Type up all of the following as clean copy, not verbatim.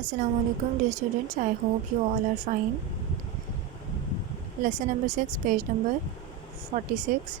Assalamu alaikum dear students, I hope you all are fine. Lesson number 6, page number 46.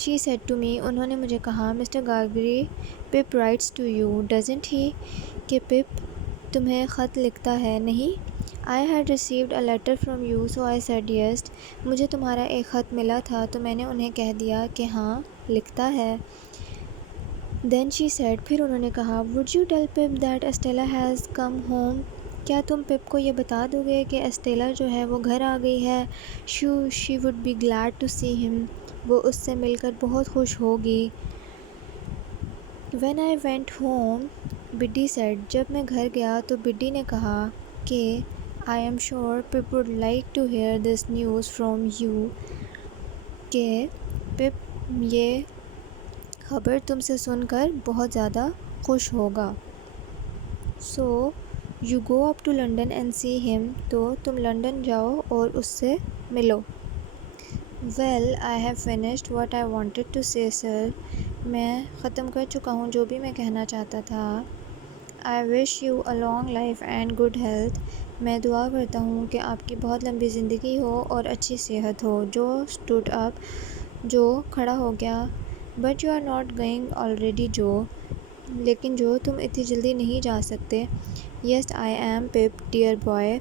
She said to me, انہوں نے مجھے کہا, Mr. Gargery, Pip writes to you, doesn't he? کہ پپ تمہیں خط لکھتا ہے, نہیں؟ I had received a letter from you, so I said yes. مجھے تمہارا ایک خط ملا تھا تو میں نے انہیں کہہ دیا کہ ہاں لکھتا ہے. Then she said, پھر انہوں نے کہا, would you tell Pip that Estella has come home? کیا تم پپ کو یہ بتا دو گے کہ اسٹیلا جو ہے وہ گھر آ گئی ہے. She would be glad to see him. وہ اس سے مل کر بہت خوش ہوگی. When I went home, body said, جب میں گھر گیا تو بڈی نے کہا کہ I am sure Pip would like to hear this news from you. کہ پپ یہ خبر تم سے سن کر بہت زیادہ خوش ہوگا. So you go up to London and see him. تو تم لنڈن جاؤ اور اس سے ملو. Well, I have finished what I wanted to say, sir. میں ختم کر چکا ہوں جو بھی میں کہنا چاہتا تھا. I wish you a long life and good health. میں دعا کرتا ہوں کہ آپ کی بہت لمبی زندگی ہو اور اچھی صحت ہو. جو stood up, جو کھڑا ہو گیا. But you are not going already, Joe. لیکن جو تم اتنی جلدی نہیں جا سکتے. Yes, I am, Pip, dear boy.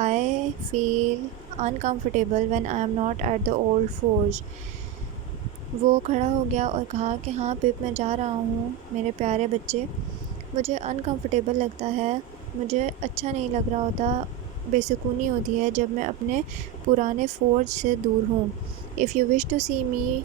I feel uncomfortable when I am not at the old forge. وہ کھڑا ہو گیا اور کہا کہ ہاں پپ میں جا رہا ہوں میرے پیارے بچے. مجھے انکمفرٹیبل لگتا ہے, مجھے اچھا نہیں لگ رہا ہوتا, بے سکونی ہوتی ہے جب میں اپنے پرانے فورج سے دور ہوں. If you wish to see me,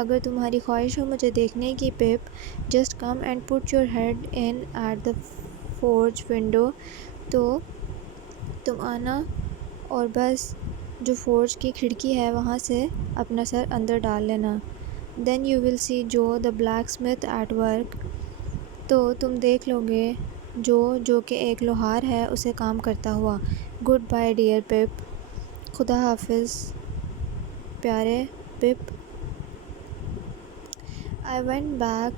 اگر تمہاری خواہش ہو مجھے دیکھنے کی پپ, just come and put your head in at the forge window. تو تم آنا اور بس جو فورج کی کھڑکی ہے وہاں سے اپنا سر اندر ڈال لینا. Then you will see Joe the blacksmith at work. تو تم دیکھ لو گے جو کہ ایک لوہار ہے اسے کام کرتا ہوا. گڈ بائی ڈیئر پپ. خدا حافظ پیارے پپ. I went back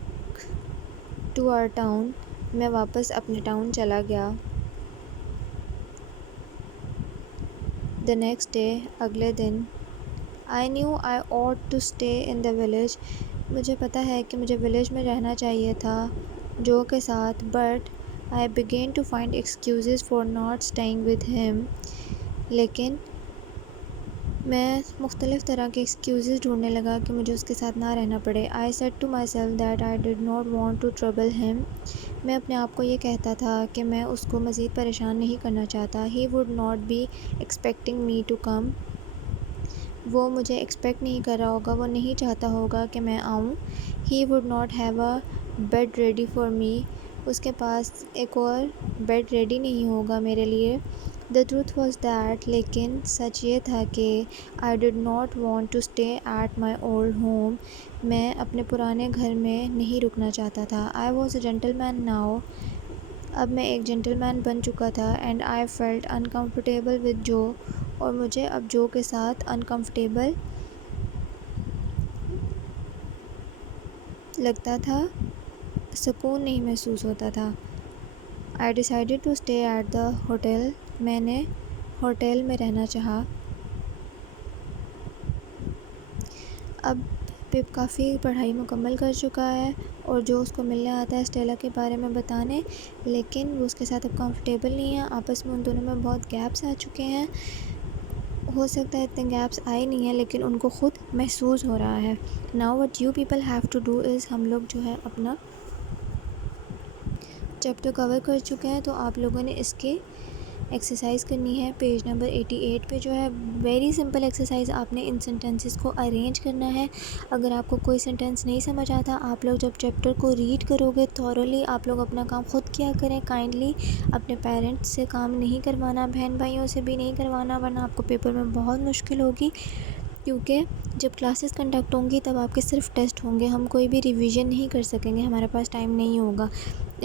to our town. میں واپس اپنے ٹاؤن چلا گیا. The next day, اگلے دن. I knew I ought to stay in the village. مجھے پتہ ہے کہ مجھے ولیج میں رہنا چاہیے تھا جو کے ساتھ. But I began to find excuses for not staying with him. لیکن میں مختلف طرح کے ایکسکیوزز ڈھونڈنے لگا کہ مجھے اس کے ساتھ نہ رہنا پڑے. I said to myself that I did not want to trouble him. میں اپنے آپ کو یہ کہتا تھا کہ میں اس کو مزید پریشان نہیں کرنا چاہتا. He would not be expecting me to come. وہ مجھے ایکسپیکٹ نہیں کر رہا ہوگا, وہ نہیں چاہتا ہوگا کہ میں آؤں. He would not have a bed ready for me. اس کے پاس ایک اور بیڈ ریڈی نہیں ہوگا میرے لیے. The truth was that, لیکن سچ یہ تھا کہ I did not want to stay at my old home. میں اپنے پرانے گھر میں نہیں رکنا چاہتا تھا. I was a gentleman now. اب میں ایک جینٹل مین بن چکا تھا. And I felt uncomfortable with Joe. اور مجھے اب جو کے ساتھ انکمفرٹیبل لگتا تھا, سکون نہیں محسوس ہوتا تھا. I decided to stay at the hotel. میں نے ہوٹل میں رہنا چاہا. اب پپ کافی پڑھائی مکمل کر چکا ہے اور جو اس کو ملنے آتا ہے اسٹیلا کے بارے میں بتانے, لیکن وہ اس کے ساتھ اب کمفرٹیبل نہیں ہے. آپس میں ان دونوں میں بہت گیپس آ چکے ہیں. ہو سکتا ہے اتنے گیپس آئے نہیں ہیں لیکن ان کو خود محسوس ہو رہا ہے. Now what you people have to do is, ہم لوگ جو ہے اپنا چیپٹر کور کر چکے ہیں تو آپ لوگوں نے اس کی ایکسرسائز کرنی ہے. پیج نمبر 88 پہ جو ہے ویری سمپل ایکسرسائز, آپ نے ان سینٹینسز کو ارینج کرنا ہے. اگر آپ کو کوئی سینٹینس نہیں سمجھ آتا, آپ لوگ جب چیپٹر کو ریڈ کرو گے تھورلی, آپ لوگ اپنا کام خود کیا کریں. کائنڈلی اپنے پیرنٹس سے کام نہیں کروانا, بہن بھائیوں سے بھی نہیں کروانا, ورنہ آپ کو پیپر میں بہت مشکل ہوگی. کیونکہ جب کلاسز کنڈکٹ ہوں گی تب آپ کے صرف ٹیسٹ ہوں گے, ہم کوئی بھی ریویژن نہیں کر سکیں گے, ہمارے پاس ٹائم نہیں ہوگا.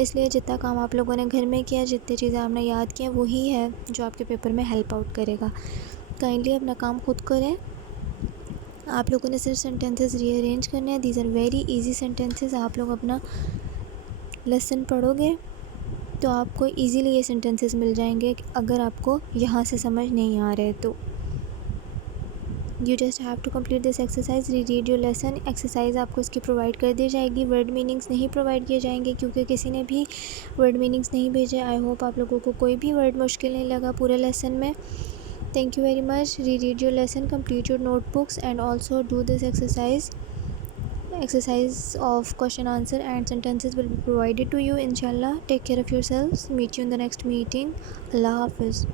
اس لیے جتنا کام آپ لوگوں نے گھر میں کیا, جتنی چیزیں آپ نے یاد کی ہیں, وہی ہے جو آپ کے پیپر میں ہیلپ آؤٹ کرے گا. کائنڈلی اپنا کام خود کریں. آپ لوگوں نے صرف سینٹینسز ری ارینج کرنے ہیں. These are very easy sentences. آپ لوگ اپنا لیسن پڑھو گے تو آپ کو ایزیلی یہ سینٹینسز مل جائیں گے اگر آپ کو یہاں سے سمجھ نہیں آ رہے تو. You just have to complete this exercise. Reread your lesson. Exercise آپ کو اس کی پرووائڈ کر دی جائے گی. ورڈ میننگس نہیں پرووائڈ کیے جائیں گے کیونکہ کسی نے بھی ورڈ میننگس نہیں بھیجے. آئی ہوپ آپ لوگوں کو کوئی بھی ورڈ مشکل نہیں لگا پورے لیسن میں. Thank you very much. Reread your lesson, complete your notebooks and also do this exercise. Exercise of question answer and sentences will be provided to you inshallah. Take care of yourselves. Meet you in the next meeting. Allah Hafiz.